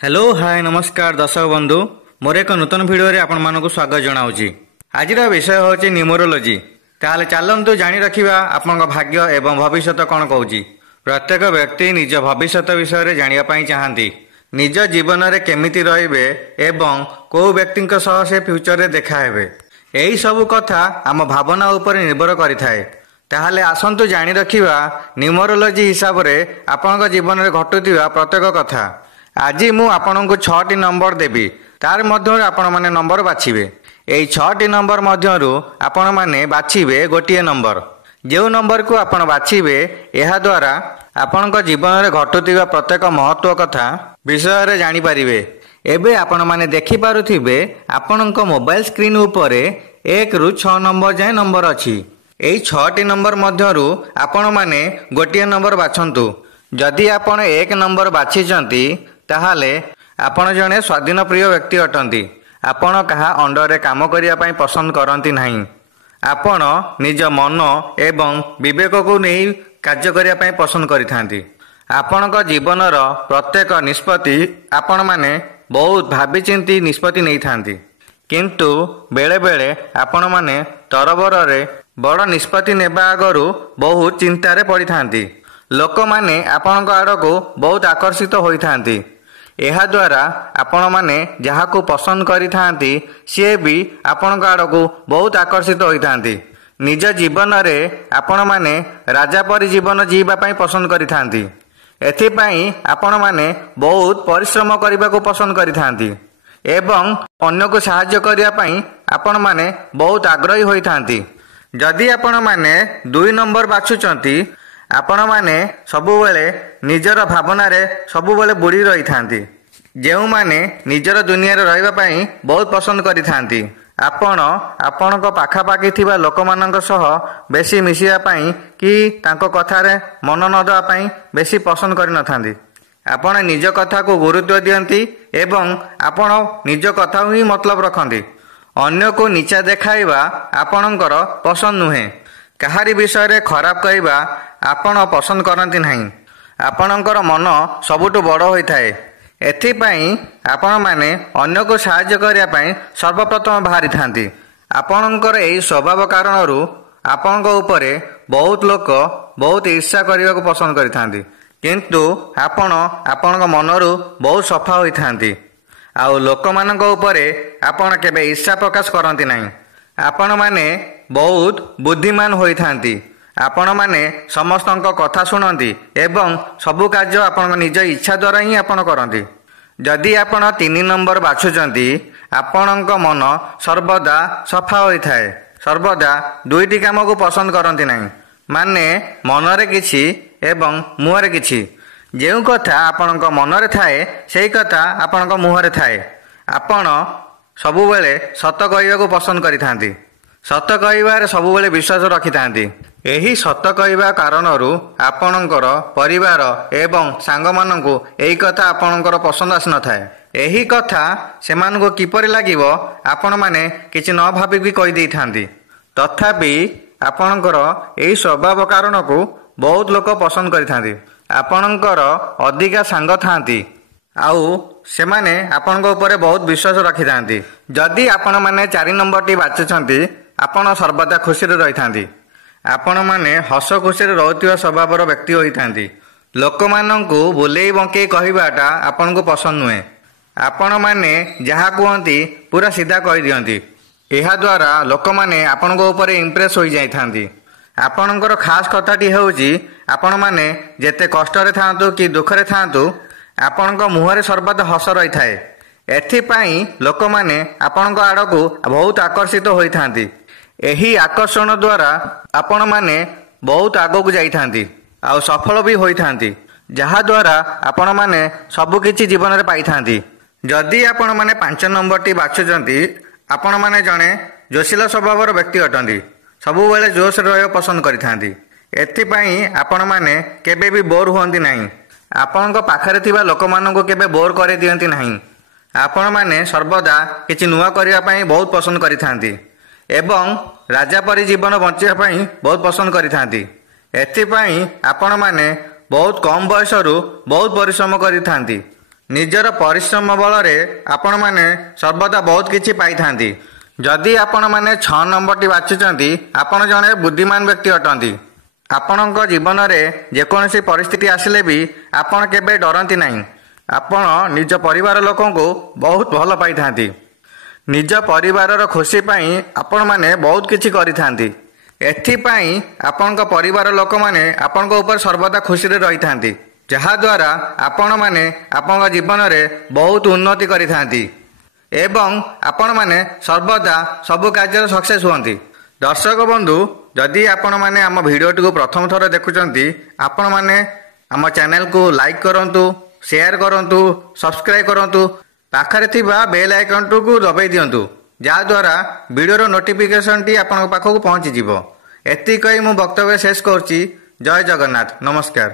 Hello hi नमस्कार दर्शक बंधु मोर एक नूतन भिडियो रे आपण मानक स्वागत जनाऊँगी। आज विषय हूँ न्यूमरोलोजी। ताहले चलतु जानी रखिबा आपण भाग्य एवं भविष्य कौन कहूँ। प्रत्येक व्यक्ति निज भविष्य विषय जानिया पाई चाहती निज जीवन में केमिति रहिबे एवं को व्यक्ति सह से फ्यूचर रे देखा हेबे। एही सब कथा आम भावना उपर निर्भर करिथाए। ताहले आसंतु जानी रखिबा न्यूमरोलोजी हिसाब रे आपणक जीवन में घटुथिबा प्रत्येक कथा। आज मु आपनको 6टी नंबर देबी तार मध्य आपण माने नंबर बाछिबे। एई 6टी नंबर मध्यरु आपण माने बाछिबे गोटिए नंबर। जो नंबर को आपण बाछिबे एहा द्वारा आपणक जीवन में घटुथिबा प्रत्येक महत्व कथा विषय रे जानि परिबे। एबे आपण माने देखि पारुथिबे आपणक मोबाइल स्क्रीन उपरे 1 रु 6 नंबर जाय नंबर अछि। एई 6टी नंबर मध्यरु आपण माने गोटिए नंबर बाछंतु। जदि आपण 1 नंबर बाछिचंती ताहाले आपण जने स्वाधीन प्रिय व्यक्ति अटंती। आपण कहा अंडर रे काम करिया पई पसंद करंती नाही। आपण निज मन एवं विवेक को नहीं कार्य करिया पई पसंद करिथांती। आपणक जीवनर प्रत्येक निष्पत्ति आपण माने बहुत भाबी चिंती निष्पत्ति नहीं थांती। किंतु बेले बेले आपण माने तरबर रे बड़ निष्पत्ति नेबा आगरु बहुत चिंतारे पड़ी थांती। लोक माने आपणक आड़को बहुत आकर्षित होई थांती। एहा द्वारा आपण माने जहाको पसंद करि थांती सी भी आपणक आड़को बहुत आकर्षित होई थांती। निज जीवन रे आपण माने राजा परि जीवन जीवा पई पसंद करि थांती। एथि पई आपण माने बहुत परिश्रम करिबा को पसंद करि थांती एवं अन्य को सहाय्य करिया पई आपण माने बहुत आग्रही होई थांती। जदि आपण माने 2 नंबर बाछुचंती आपण माने सबुबेले निजर भावना रे सबुबेले बुड़ी रही थांती। जेउ माने निजर दुनिया रे रहबा पई बहुत पसंद करि थांती। आपण आपणक पाखापाखी थिबा लोकमानक सह बेसी मिसिया पई कि तांको कथा रे मन न दवा पई बेसी पसंद करि न थांती। आपण निज कथा को गुरुत्व दियंती एवं आपण निज कथा ही मतलब रखंती। अन्य को नीचा देखाइबा आपणकर पसंद नुहे। कहारी विषय रे खराब कहवा आपण पसंद करती नहीं। आपणकर मन सबुठु बड़ होइथाए। एथिपाई आपण माने अन्य को सहाय्य करिया पई सर्वप्रथम बाहरी थांती। आपणकर एही स्वभाव कारणरू आपणक उपरे बहुत लोक बहुत ईर्ष्या करिया को पसंद करिथांती। किंतु आपण आपणक मनरू बहुत सफा होइथांती। आउ लोक मानक उपरे आपण केबे ईर्ष्या प्रकाश करती नहीं। आपण माने बहुत बुद्धिमान होइथांती। आपण माने समस्तक कथा शुणती एवं सबु कार्य आपण निज इच्छा द्वारा ही आपण करती। जदि आपण 3 नंबर बाछुचंती आपणक मन सर्वदा सफा होइथाए। सर्वदा 2टी काम को पसंद करती नहीं। माने मनरे किछि एवं मुहरे किछि। जेउ कथा आपणक मनरे थाए सेही कथा आपणक मुहरे थाए। आपण सबुबेले सत कहवा पसंद करिथांती। सत कहबार सबुबेले विश्वास रखिथांती। एही सत कहवा कारणरू आपणकर परिवार एवं सांग मानकु एही कथा आपणकर पसंद आसी न थाए। एही कथा सेमानकु किपरि लागिबो आपण माने किछि न भाबी भी कहि देइथांती। तथापि आपणकर एही स्वभाव कारणकु बहुत लोक पसंद करिथांती। आपणकर अधिका सांग थांती आउ सेमाने आपणक उपरे बहुत विश्वास रखिथांती। जदि आपण माने 4 नंबर टी बाछुछंती आपण सर्वदा खुशी रे रहिथांती। आपण माने हस खुशी रे रहउतिबा स्वभावर व्यक्ति होइथांती। लोक माननकु बोलेई बंके कहिबाटा आपणको पसंद नुहे। आपण माने जहा कहंती पूरा सीधा कहि दियंती। एहा द्वारा लोक माने आपणको उपरे इंप्रेस होई जाइथांती। आपणकर खास कथाटी हेउची आपण माने जेते कष्ट रे थांतु कि दुख रे थांतु आपणक मुहरे सर्वदा हस रही थाए। एथिपाई लोक माने आपणक आड़को बहुत आकर्षित होई थांती। एही आकर्षण द्वारा आपण माने बहुत आगो जाई थांती आउ सफल भी होई थांती। जहा द्वारा आपण माने सब किछि जीवन रे पाई थांती। जदि आपण माने 5 नंबर टी बाछुचंती आपण माने जने जोशिला स्वभावर व्यक्ति अटंती। सबु बेले जोश रे रहय पसंद करि थांती। एथिपाई आपण माने केबे भी बोर होंती नाही। आपणक पाखरे थिबा लोकमाननको केबे बोर करे दियंती नाही। आपण माने सर्वदा किछि नुआ करिया पई बहुत पसंद करिथांती एवं राजा परि जीवन बंचिया पई बहुत पसंद करिथांती। एथिपाई आपण माने बहुत कम बयसरू बहुत परिश्रम करिथांती। ନିଜର ପରିଶ୍ରମ ବଳରେ ଆପଣମାନେ ସର୍ବଦା ବହୁତ କିଛି ପାଇଥାନ୍ତି। ଯଦି ଆପଣମାନେ 6 ନମ୍ବରଟି ବାଛୁଛନ୍ତି, ଆପଣ ଜଣେ ବୁଦ୍ଧିମାନ ବ୍ୟକ୍ତି ଅଟନ୍ତି। ଆପଣଙ୍କ ଜୀବନରେ ଯେକୌଣସି ପରିସ୍ଥିତି ଆସିଲେ ବି ଆପଣ କେବେ ଡରନ୍ତି ନାହିଁ। ଆପଣ ନିଜ ପରିବାର ଲୋକଙ୍କୁ ବହୁତ ଭଲ ପାଇଥାନ୍ତି। ନିଜ ପରିବାରର ଖୁସି ପାଇଁ ଆପଣମାନେ ବହୁତ କିଛି କରିଥାନ୍ତି। ଏଥିପାଇଁ ଆପଣଙ୍କ ପରିବାର ଲୋକମାନେ ଆପଣଙ୍କ ଉପରେ ସର୍ବଦା ଖୁସିରେ ରହିଥାନ୍ତି, ଯାହାଦ୍ୱାରା ଆପଣମାନେ ଆପଣଙ୍କ ଜୀବନରେ ବହୁତ ଉନ୍ନତି କରିଥାନ୍ତି ଏବଂ ଆପଣମାନେ ସର୍ବଦା ସବୁ କାର୍ଯ୍ୟରେ ସକ୍ସେସ୍ ହୁଅନ୍ତି। ଦର୍ଶକ ବନ୍ଧୁ, ଯଦି ଆପଣମାନେ ଆମ ଭିଡ଼ିଓଟିକୁ ପ୍ରଥମ ଥର ଦେଖୁଛନ୍ତି, ଆପଣମାନେ ଆମ ଚ୍ୟାନେଲକୁ ଲାଇକ୍ କରନ୍ତୁ, ସେୟାର କରନ୍ତୁ, ସବସ୍କ୍ରାଇବ୍ କରନ୍ତୁ, ପାଖରେ ଥିବା ବେଲ୍ ଆଇକନ୍ଟିକୁ ଦବାଇ ଦିଅନ୍ତୁ, ଯାହାଦ୍ୱାରା ଭିଡ଼ିଓର ନୋଟିଫିକେସନ୍ଟି ଆପଣଙ୍କ ପାଖକୁ ପହଞ୍ଚିଯିବ। ଏତିକି କହି ମୁଁ ବକ୍ତବ୍ୟ ଶେଷ କରୁଛି। ଜୟ ଜଗନ୍ନାଥ, ନମସ୍କାର।